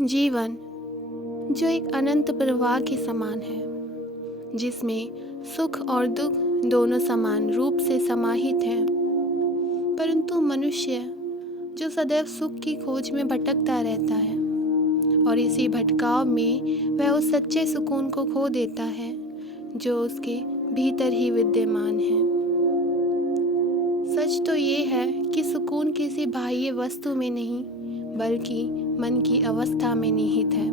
जीवन जो एक अनंत प्रवाह के समान है, जिसमें सुख और दुख दोनों समान रूप से समाहित हैं। परंतु मनुष्य जो सदैव सुख की खोज में भटकता रहता है और इसी भटकाव में वह उस सच्चे सुकून को खो देता है जो उसके भीतर ही विद्यमान है। सच तो ये है कि सुकून किसी बाह्य वस्तु में नहीं बल्कि मन की अवस्था में निहित है।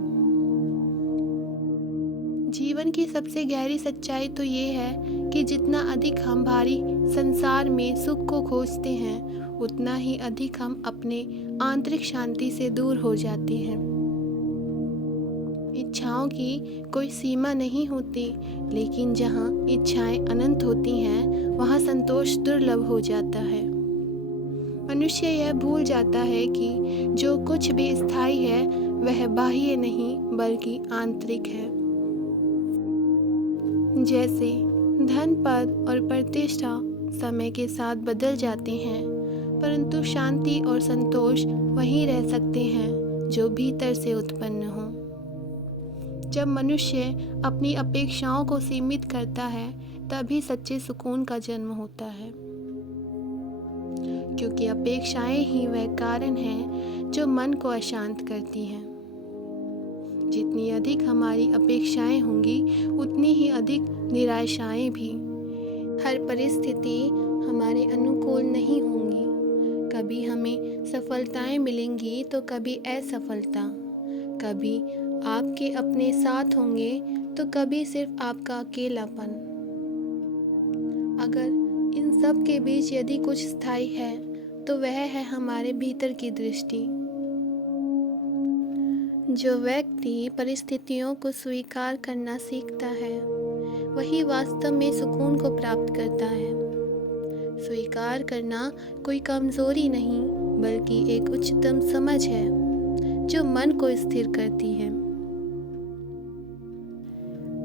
जीवन की सबसे गहरी सच्चाई तो ये है कि जितना अधिक हम भारी संसार में सुख को खोजते हैं, उतना ही अधिक हम अपने आंतरिक शांति से दूर हो जाते हैं। इच्छाओं की कोई सीमा नहीं होती, लेकिन जहाँ इच्छाएं अनंत होती हैं, वहाँ संतोष दुर्लभ हो जाता है। मनुष्य यह भूल जाता है कि जो कुछ भी स्थायी है वह बाह्य नहीं बल्कि आंतरिक है। जैसे धन, पद और प्रतिष्ठा समय के साथ बदल जाते हैं, परंतु शांति और संतोष वहीं रह सकते हैं जो भीतर से उत्पन्न हो। जब मनुष्य अपनी अपेक्षाओं को सीमित करता है, तभी सच्चे सुकून का जन्म होता है, क्योंकि अपेक्षाएं ही वह कारण हैं जो मन को अशांत करती हैं। जितनी अधिक हमारी अपेक्षाएं होंगी, उतनी ही अधिक निराशाएं भी। हर परिस्थिति हमारे अनुकूल नहीं होंगी। कभी हमें सफलताएं मिलेंगी तो कभी असफलता, कभी आपके अपने साथ होंगे तो कभी सिर्फ आपका अकेलापन। अगर इन सब के बीच यदि कुछ स्थायी है तो वह है हमारे भीतर की दृष्टि। जो व्यक्ति परिस्थितियों को स्वीकार करना सीखता है, वही वास्तव में सुकून को प्राप्त करता है। स्वीकार करना कोई कमजोरी नहीं बल्कि एक उच्चतम समझ है जो मन को स्थिर करती है।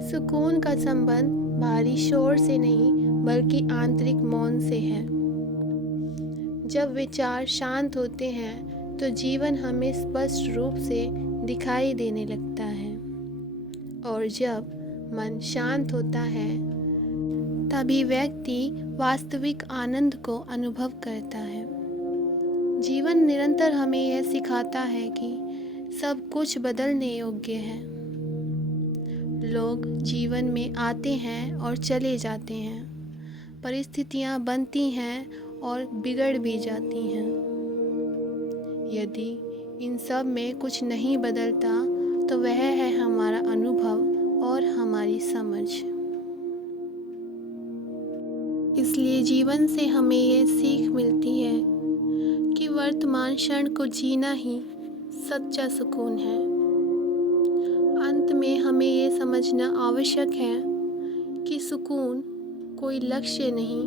सुकून का संबंध बाहरी शोर से नहीं बल्कि आंतरिक मौन से है। जब विचार शांत होते हैं तो जीवन हमें स्पष्ट रूप से दिखाई देने लगता है, और जब मन शांत होता है तभी व्यक्ति वास्तविक आनंद को अनुभव करता है। जीवन निरंतर हमें यह सिखाता है कि सब कुछ बदलने योग्य है। लोग जीवन में आते हैं और चले जाते हैं, परिस्थितियां बनती हैं और बिगड़ भी जाती हैं। यदि इन सब में कुछ नहीं बदलता तो वह है हमारा अनुभव और हमारी समझ। इसलिए जीवन से हमें यह सीख मिलती है कि वर्तमान क्षण को जीना ही सच्चा सुकून है। अंत में हमें यह समझना आवश्यक है कि सुकून कोई लक्ष्य नहीं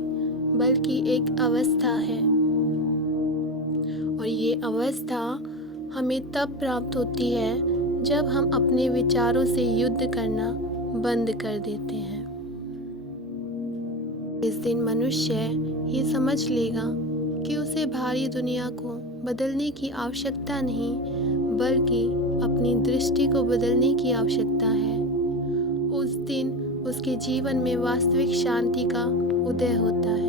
बल्कि एक अवस्था है, और ये अवस्था हमें तब प्राप्त होती है जब हम अपने विचारों से युद्ध करना बंद कर देते हैं। इस दिन मनुष्य ये समझ लेगा कि उसे भारी दुनिया को बदलने की आवश्यकता नहीं बल्कि अपनी दृष्टि को बदलने की आवश्यकता है। उस दिन उसके जीवन में वास्तविक शांति का उदय होता है।